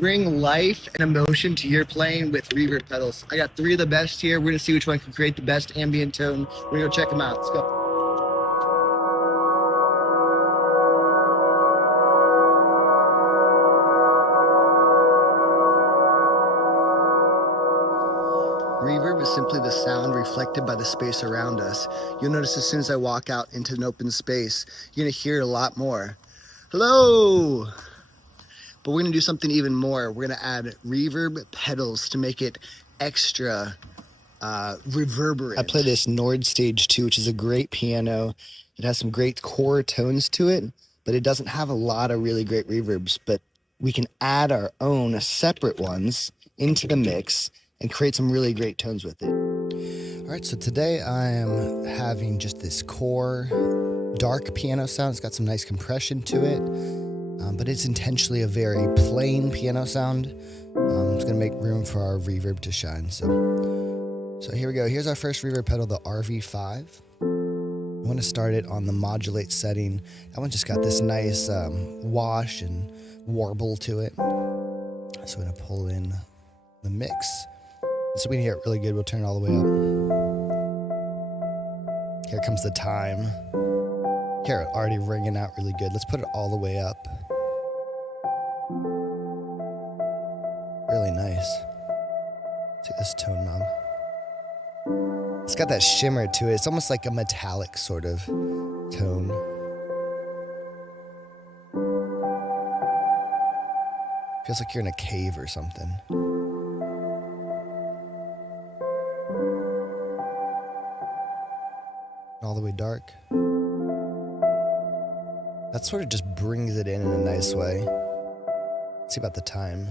Bring life and emotion to your playing with reverb pedals. I got 3 of the best here. We're gonna see which one can create the best ambient tone. We're gonna go check them out. Let's go. Reverb is simply the sound reflected by the space around us. You'll notice as soon as I walk out into an open space, you're gonna hear it a lot more. Hello! But we're gonna do something even more. We're gonna add reverb pedals to make it extra reverberant. I play this Nord Stage 2, which is a great piano. It has some great core tones to it, but it doesn't have a lot of really great reverbs. But we can add our own separate ones into the mix and create some really great tones with it. All right, so today I am having just this core dark piano sound. It's got some nice compression to it, but it's intentionally a very plain piano sound. It's gonna make room for our reverb to shine. So here we go. Here's our first reverb pedal, the RV-5. I wanna start it on the modulate setting. That one just got this nice wash and warble to it. So I'm gonna pull in the mix. So we can hear it really good. We'll turn it all the way up. Here comes the time. Here, already ringing out really good. Let's put it all the way up. Really nice. See this tone knob. It's got that shimmer to it. It's almost like a metallic sort of tone. Feels like you're in a cave or something. All the way dark. That sort of just brings it in a nice way. Let's see about the time.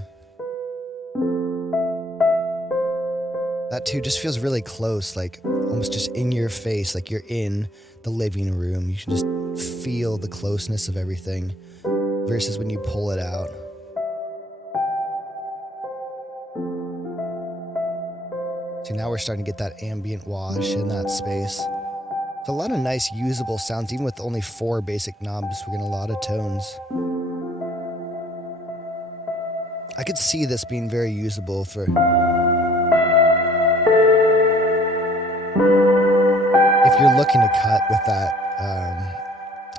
That too just feels really close, like almost just in your face, like you're in the living room. You can just feel the closeness of everything versus when you pull it out. See, now we're starting to get that ambient wash in that space. So a lot of nice usable sounds, even with only 4 basic knobs, we're getting a lot of tones. I could see this being very usable for if you're looking to cut with that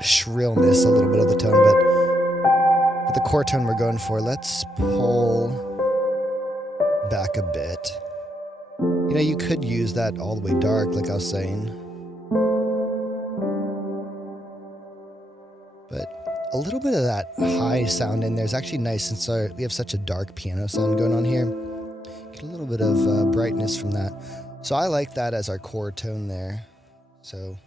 shrillness, a little bit of the tone, but for the core tone we're going for, let's pull back a bit. You know, you could use that all the way dark, like I was saying. But a little bit of that high sound in there is actually nice since we have such a dark piano sound going on here. Get a little bit of brightness from that. So I like that as our core tone there. So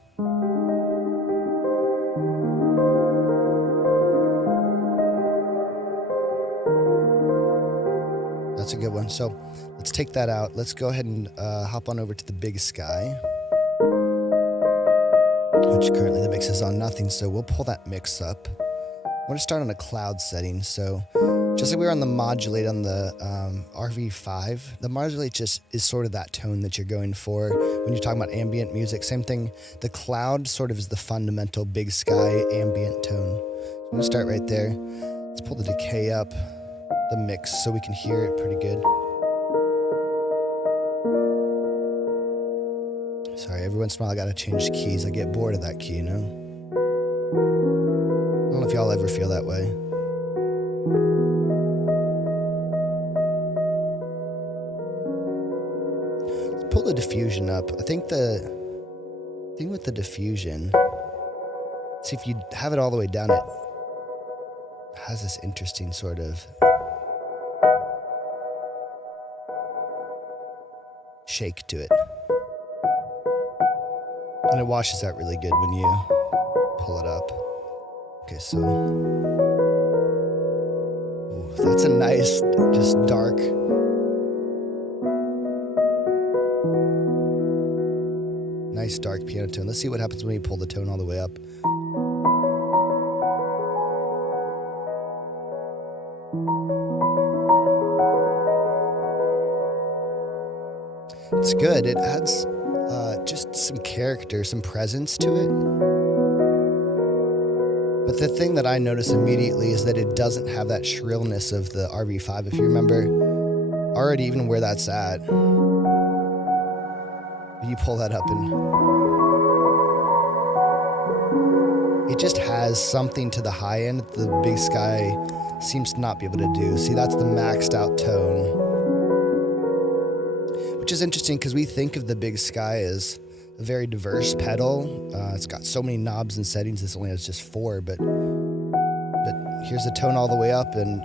that's a good one. So let's take that out. Let's go ahead and hop on over to the Big Sky, which currently the mix is on nothing, so we'll pull that mix up. I want to start on a cloud setting, so just like we were on the modulate on the RV-5, the modulate just is sort of that tone that you're going for when you're talking about ambient music. Same thing, the cloud sort of is the fundamental Big Sky ambient tone. So I'm going to start right there. Let's pull the decay up, the mix, so we can hear it pretty good. Sorry, every once in a while I gotta change keys. I get bored of that key, you know? I don't know if y'all ever feel that way. Let's pull the diffusion up. I think the thing with the diffusion, see if you have it all the way down, it has this interesting sort of shake to it. And it washes out really good when you pull it up. Okay, so ooh, that's a nice, just dark. Nice dark piano tone. Let's see what happens when you pull the tone all the way up. It's good. It adds just some character, some presence to it. But But the thing that I notice immediately is that it doesn't have that shrillness of the RV-5. If you remember already even where that's at, you pull that up and it just has something to the high end that the Big Sky seems to not be able to do. See, that's the maxed out tone, which is interesting because we think of the Big Sky as a very diverse pedal. It's got so many knobs and settings. This only has just 4, but here's the tone all the way up, and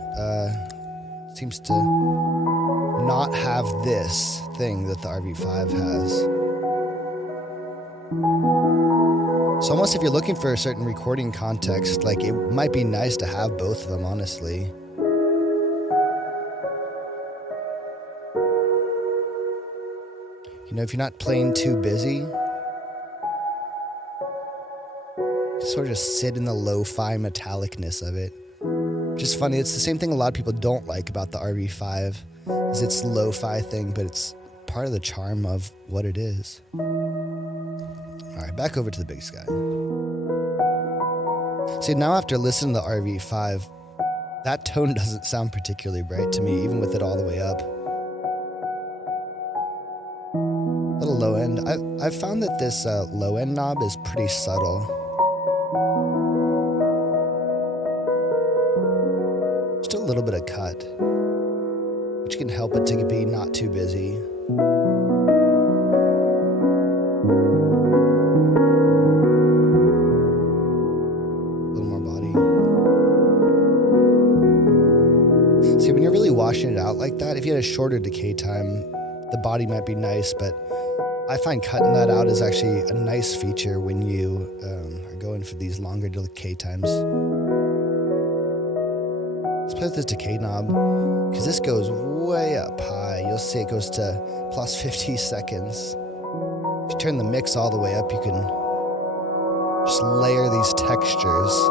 seems to not have this thing that the RV-5 has. So almost if you're looking for a certain recording context, like it might be nice to have both of them, honestly. You know, if you're not playing too busy, sort of just sit in the lo-fi metallicness of it. Which is funny. It's the same thing a lot of people don't like about the RV-5, is its lo-fi thing, but it's part of the charm of what it is. All right, back over to the Big Sky. See, now after listening to the RV-5, that tone doesn't sound particularly bright to me, even with it all the way up. A little low end. I've found that this low end knob is pretty subtle. Just a little bit of cut, which can help it to be not too busy. When you're really washing it out like that, if you had a shorter decay time, the body might be nice, but I find cutting that out is actually a nice feature when you are going for these longer decay times. Let's play with this decay knob, because this goes way up high. You'll see it goes to plus 50 seconds. If you turn the mix all the way up, you can just layer these textures.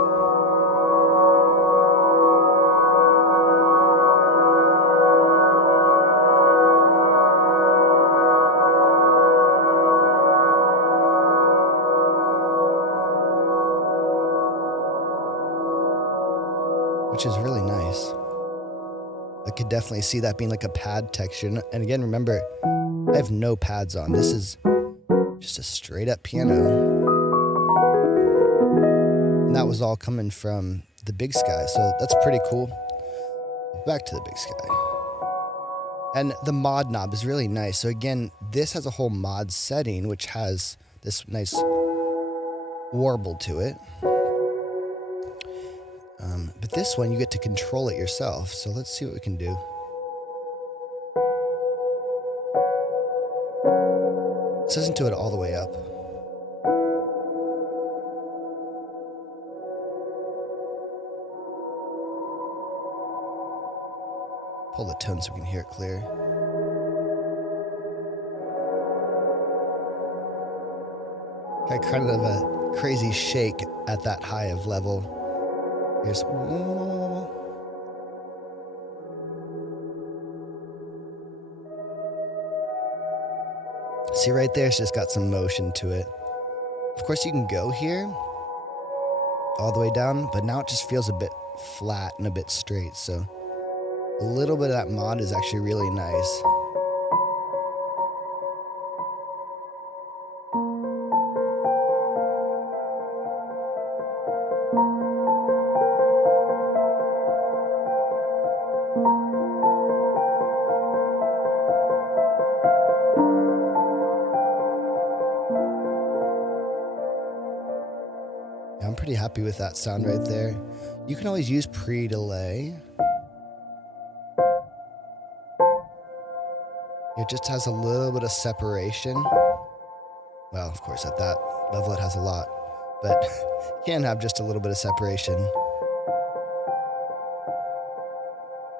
Which is really nice. I could definitely see that being like a pad texture. And again, remember, I have no pads on. This is just a straight up piano. And that was all coming from the Big Sky, so that's pretty cool. Back to the Big Sky. And the mod knob is really nice. So again, this has a whole mod setting, which has this nice warble to it. But this one, you get to control it yourself. So let's see what we can do. Let's listen to it all the way up. Pull the tone so we can hear it clear. Got kind of a crazy shake at that high of level. Here's see right there, it's just got some motion to it. Of course you can go here all the way down, but now it just feels a bit flat and a bit straight, so a little bit of that mod is actually really nice. I'm pretty happy with that sound right there. You can always use pre-delay. It just has a little bit of separation. Well, of course, at that level it has a lot, but you can have just a little bit of separation.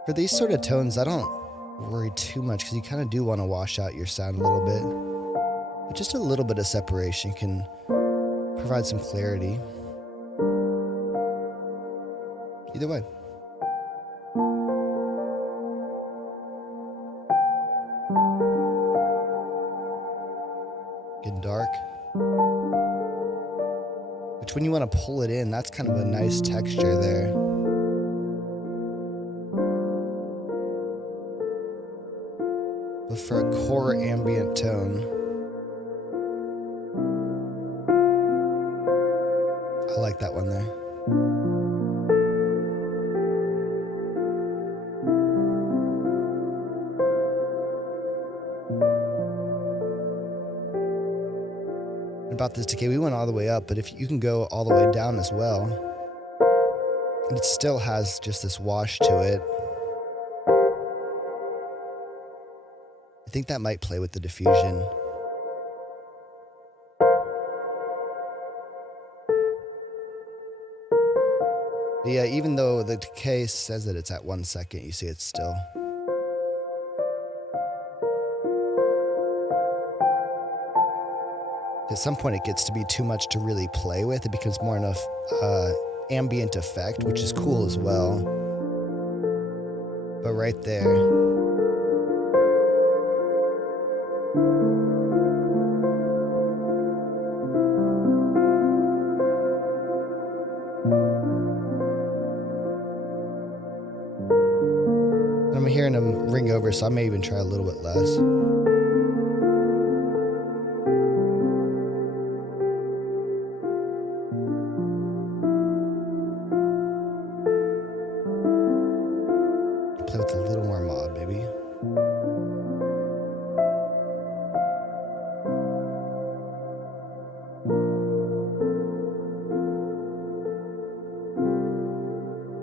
For these sort of tones, I don't worry too much because you kind of do want to wash out your sound a little bit. But just a little bit of separation can provide some clarity. Either way. Getting dark. Which when you want to pull it in, that's kind of a nice texture there. But for a core ambient tone, I like that one there. About this decay, we went all the way up, but if you can go all the way down as well, and it still has just this wash to it. I think that might play with the diffusion. But yeah, even though the decay says that it's at 1 second, you see it's still. At some point it gets to be too much to really play with. It becomes more enough ambient effect, which is cool as well. But right there. I'm hearing them ring over, so I may even try a little bit less. Play with a little more mod, maybe.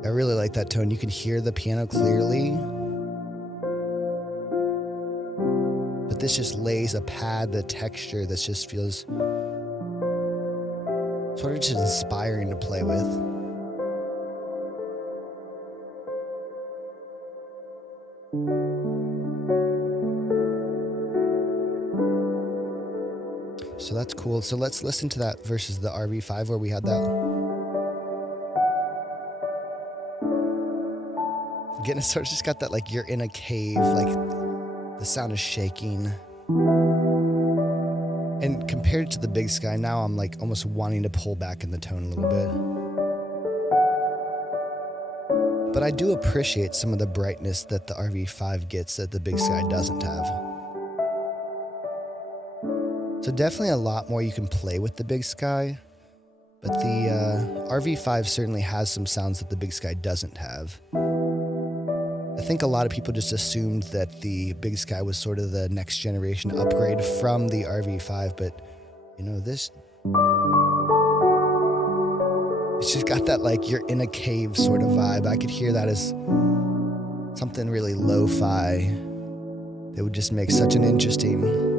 I really like that tone. You can hear the piano clearly. But this just lays a pad, the texture that just feels sort of just inspiring to play with. So that's cool. So let's listen to that versus the RV-5 where we had that. Again, it's sort of just got that like you're in a cave, like the sound is shaking. And compared to the Big Sky, now I'm like almost wanting to pull back in the tone a little bit. But I do appreciate some of the brightness that the RV-5 gets that the Big Sky doesn't have. So definitely a lot more you can play with the Big Sky, but the RV-5 certainly has some sounds that the Big Sky doesn't have. I think a lot of people just assumed that the Big Sky was sort of the next generation upgrade from the RV-5, but you know, it's just got that like you're in a cave sort of vibe. I could hear that as something really lo-fi that would just make such an interesting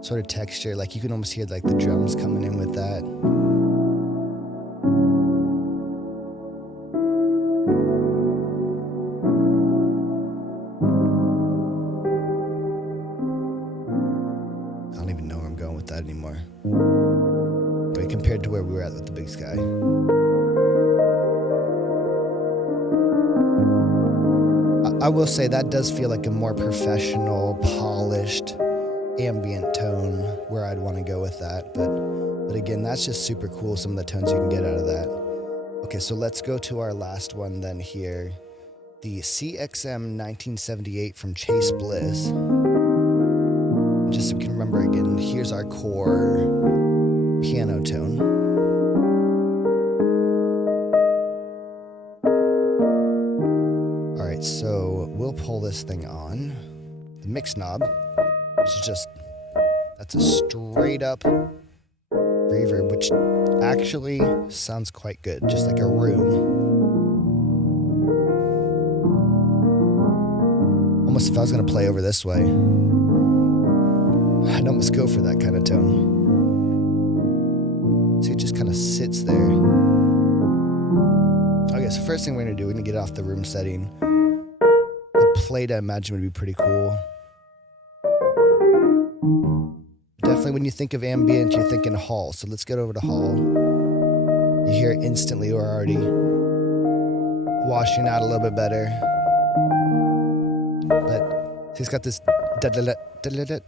sort of texture. Like you can almost hear like the drums coming in with that. I don't even know where I'm going with that anymore. But compared to where we were at with the Big Sky. I will say that does feel like a more professional, polished ambient tone where I'd want to go with that, but again, that's just super cool, some of the tones you can get out of that. Okay, so let's go to our last one then here, the CXM 1978 from Chase Bliss. Just so you can remember again, here's our core piano tone. All right, so we'll pull this thing on. The mix knob. It's just, that's a straight up reverb, which actually sounds quite good, just like a room. Almost if I was going to play over this way, I'd almost go for that kind of tone. See, it just kind of sits there. Okay, so first thing we're going to do, we're going to get off the room setting. The plate, I imagine, would be pretty cool. Definitely when you think of ambient, you're thinking hall. So let's get over to hall. You hear it instantly, we're already washing out a little bit better. But he's got this da-da-da, da-da-da.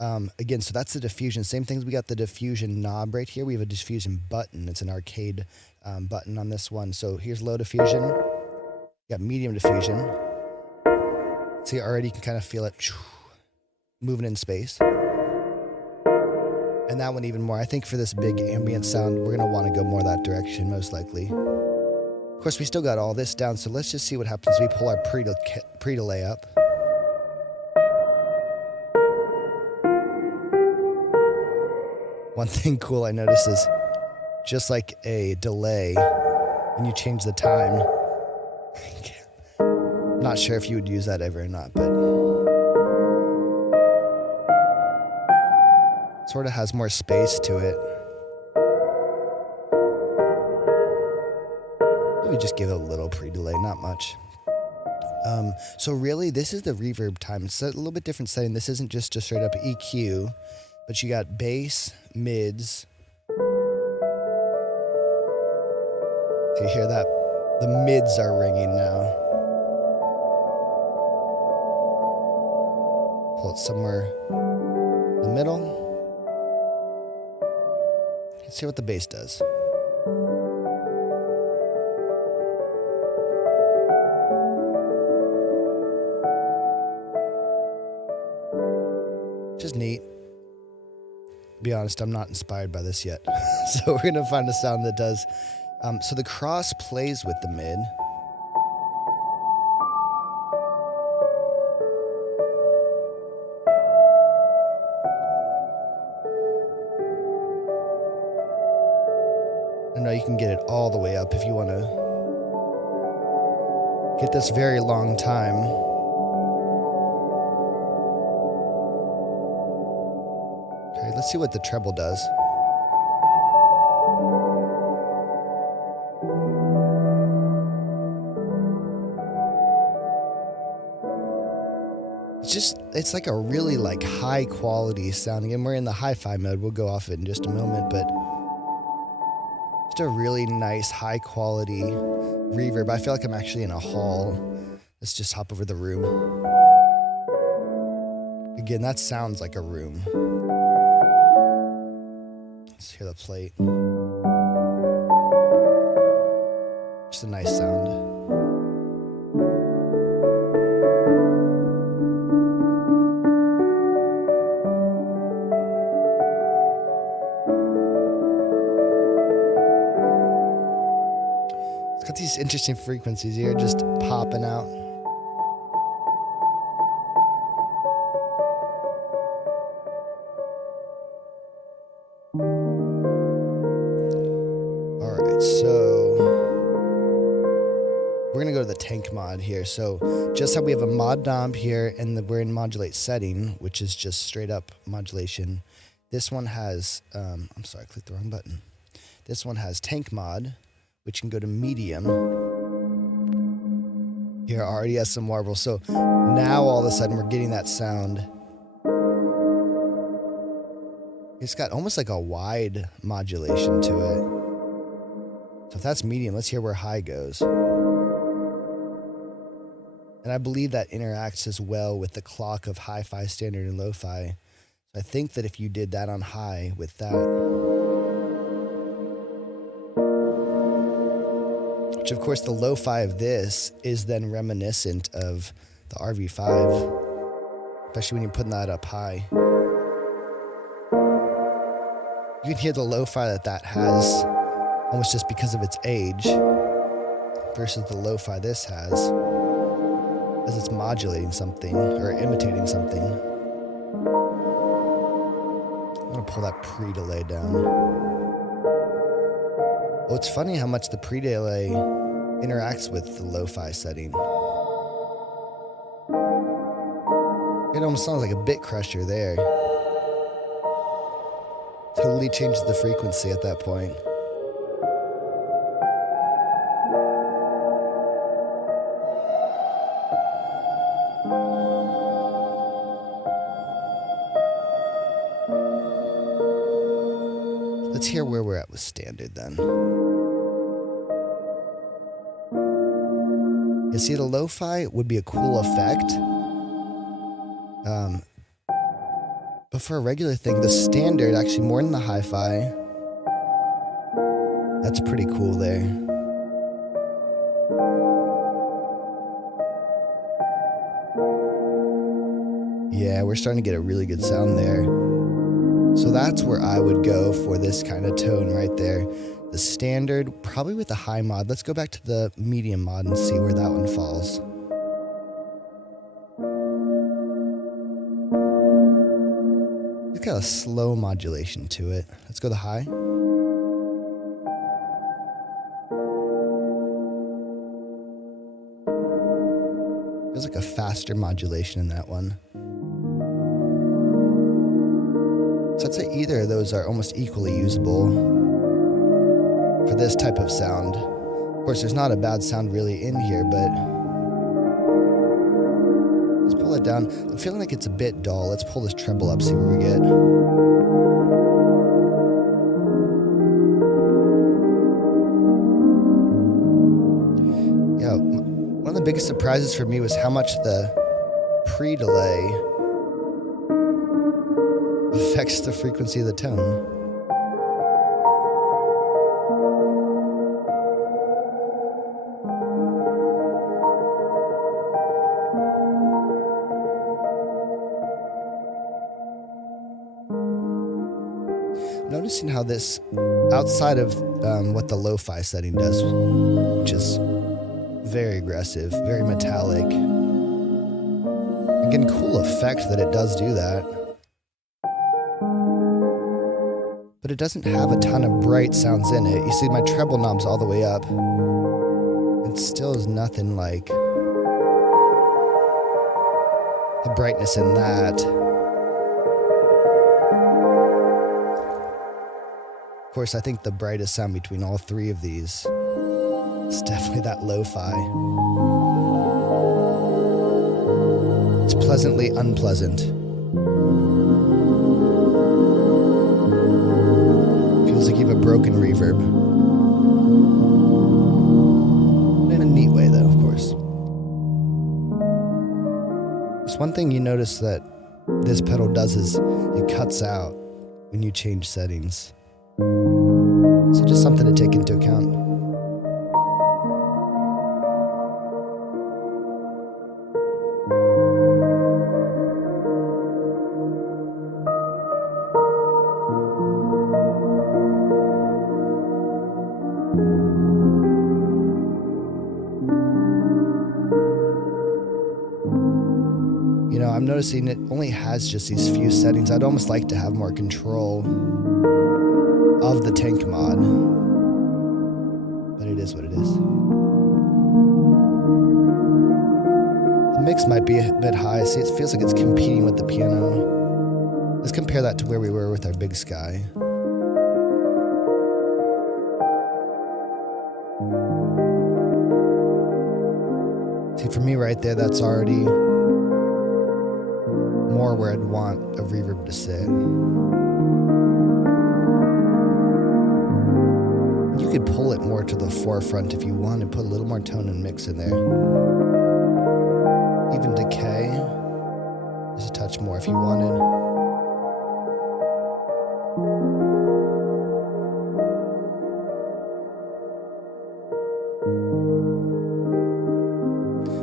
Again, so that's the diffusion. Same things, we got the diffusion knob right here. We have a diffusion button. It's an arcade button on this one. So here's low diffusion. You got medium diffusion. See, already you can kind of feel it moving in space. And that one even more. I think for this big ambient sound, we're going to want to go more that direction, most likely. Of course, we still got all this down, so let's just see what happens if we pull our pre-delay up. One thing cool I noticed is, just like a delay, when you change the time, I'm not sure if you would use that ever or not, but sort of has more space to it. Maybe just give it a little pre-delay, not much. So really, this is the reverb time. It's a little bit different setting. This isn't just a straight up EQ, but you got bass, mids. Do you hear that? The mids are ringing now. Pull it somewhere in the middle. Let's see what the bass does. Just neat. To be honest, I'm not inspired by this yet. So we're gonna find a sound that does. So the cross plays with the mid. I know you can get it all the way up if you want to get this very long time. Okay, let's see what the treble does. It's like a really like high quality sound. Again, we're in the hi-fi mode. We'll go off it in just a moment, but just a really nice high quality reverb. I feel like I'm actually in a hall. Let's just hop over the room. Again, that sounds like a room. Let's hear the plate. Just a nice sound. Got these interesting frequencies here just popping out. Alright, so we're going to go to the tank mod here. So just how we have a mod knob here and we're in modulate setting, which is just straight up modulation. This one has, I'm sorry, I clicked the wrong button. This one has tank mod, which can go to medium. Here already has some warble. So now all of a sudden we're getting that sound. It's got almost like a wide modulation to it. So if that's medium, let's hear where high goes. And I believe that interacts as well with the clock of hi-fi, standard, and lo-fi. So I think that if you did that on high with that, which of course the lo-fi of this is then reminiscent of the RV-5, especially when you're putting that up high. You can hear the lo-fi that has almost just because of its age versus the lo-fi this has as it's modulating something or imitating something. I'm gonna pull that pre-delay down. Oh, it's funny how much the pre-delay interacts with the lo-fi setting. It almost sounds like a bit crusher there. Totally changes the frequency at that point. Let's hear where we're at with standard then. You see, the lo-fi would be a cool effect. But for a regular thing, the standard, actually more than the hi-fi. That's pretty cool there. Yeah, we're starting to get a really good sound there. So that's where I would go for this kind of tone right there. The standard, probably with the high mod. Let's go back to the medium mod and see where that one falls. It's got a slow modulation to it. Let's go the high. Feels like a faster modulation in that one. So I'd say either of those are almost equally usable for this type of sound. Of course, there's not a bad sound really in here, but let's pull it down. I'm feeling like it's a bit dull. Let's pull this treble up, see where we get. Yeah, one of the biggest surprises for me was how much the pre-delay affects the frequency of the tone. Noticing how this, outside of what the lo-fi setting does, which is very aggressive, very metallic, again, cool effect that it does do that. But it doesn't have a ton of bright sounds in it. You see my treble knob's all the way up. It still is nothing like the brightness in that. Of course, I think the brightest sound between all three of these is definitely that lo-fi. It's pleasantly unpleasant. Feels like you have a broken reverb. In a neat way, though, of course. There's one thing you notice that this pedal does is it cuts out when you change settings. So just something to take into account. You know, I'm noticing it only has just these few settings. I'd almost like to have more control of the tank mod, but it is what it is. The mix might be a bit high. See, it feels like it's competing with the piano. Let's compare that to where we were with our BigSky. See, for me right there, that's already more where I'd want a reverb to sit. You could pull it more to the forefront if you want to put a little more tone and mix in there. Even decay, just a touch more if you wanted.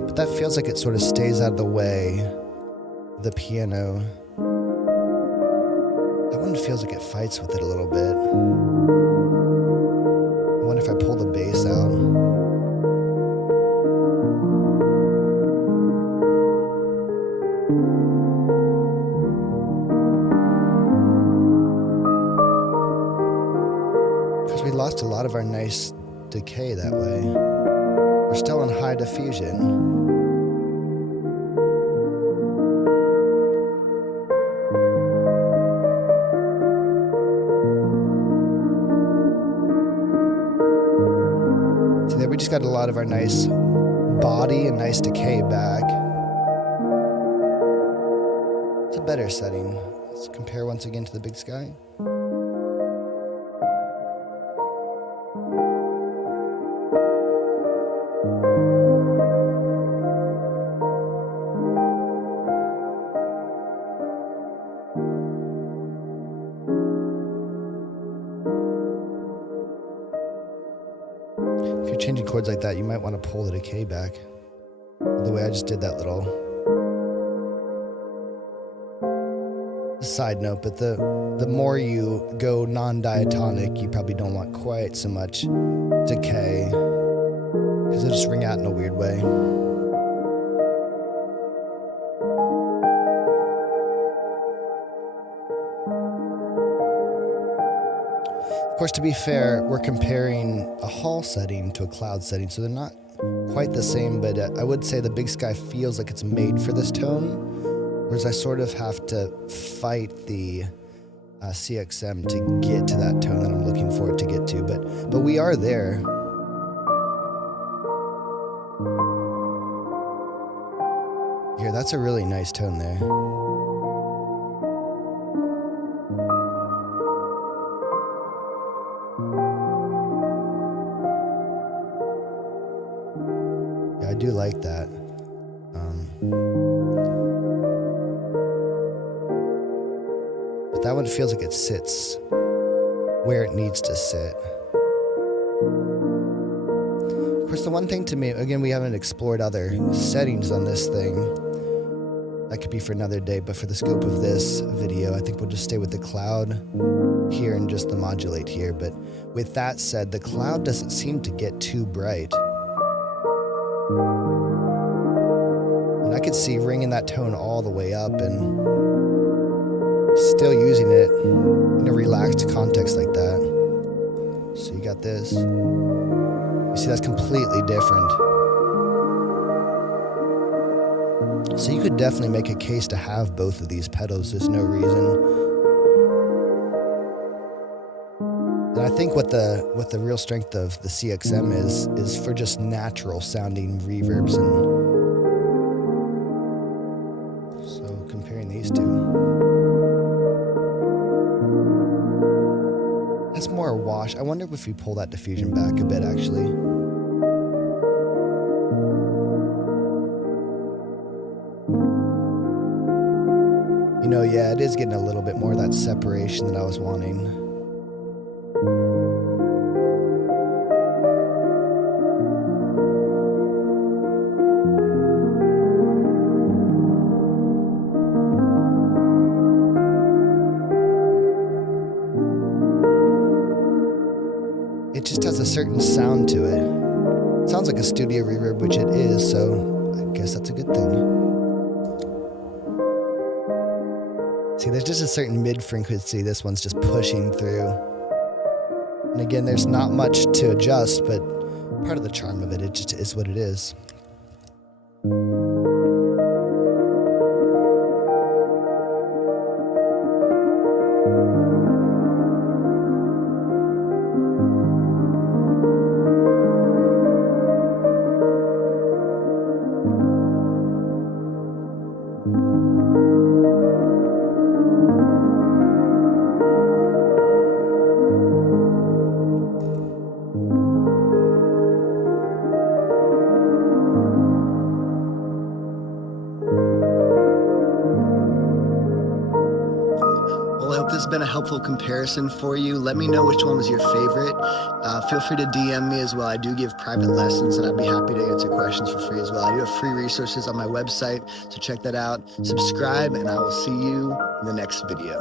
But that feels like it sort of stays out of the way of the piano. That one feels like it fights with it a little bit. I wonder if I pull the bass out. Because we lost a lot of our nice decay that way. We're still on high diffusion. We just got a lot of our nice body and nice decay back. It's a better setting. Let's compare once again to the BigSky. chords like that, you might want to pull the decay back. The way I just did that little side note, but the more you go non-diatonic, you probably don't want quite so much decay, because it'll just ring out in a weird way. Of course, to be fair, we're comparing a hall setting to a cloud setting, so they're not quite the same, but I would say the Big Sky feels like it's made for this tone, whereas I sort of have to fight the CXM to get to that tone that I'm looking for it to get to, but we are there. Here, that's a really nice tone there. Yeah, I do like that. But that one feels like it sits where it needs to sit. Of course, the one thing to me, again, we haven't explored other settings on this thing. That could be for another day, but for the scope of this video, I think we'll just stay with the cloud here and just the modulate here. But with that said, the cloud doesn't seem to get too bright. And I could see ringing that tone all the way up and still using it in a relaxed context like that. So you got this. You see, that's completely different. So you could definitely make a case to have both of these pedals. There's no reason. And I think what the real strength of the CXM is for just natural sounding reverbs. And so comparing these two, that's more a wash. I wonder if we pull that diffusion back a bit, actually. You know, yeah, it is getting a little bit more of that separation that I was wanting. It just has a certain sound to it. It sounds like a studio reverb, which it is, so I guess that's a good thing. See, there's just a certain mid-frequency this one's just pushing through. And again, there's not much to adjust, but part of the charm of it, it just is what it is. This has been a helpful comparison for you. Let me know which one was your favorite. Feel free to DM me as well. I do give private lessons and I'd be happy to answer questions for free as well. I do have free resources on my website, so check that out. Subscribe and I will see you in the next video.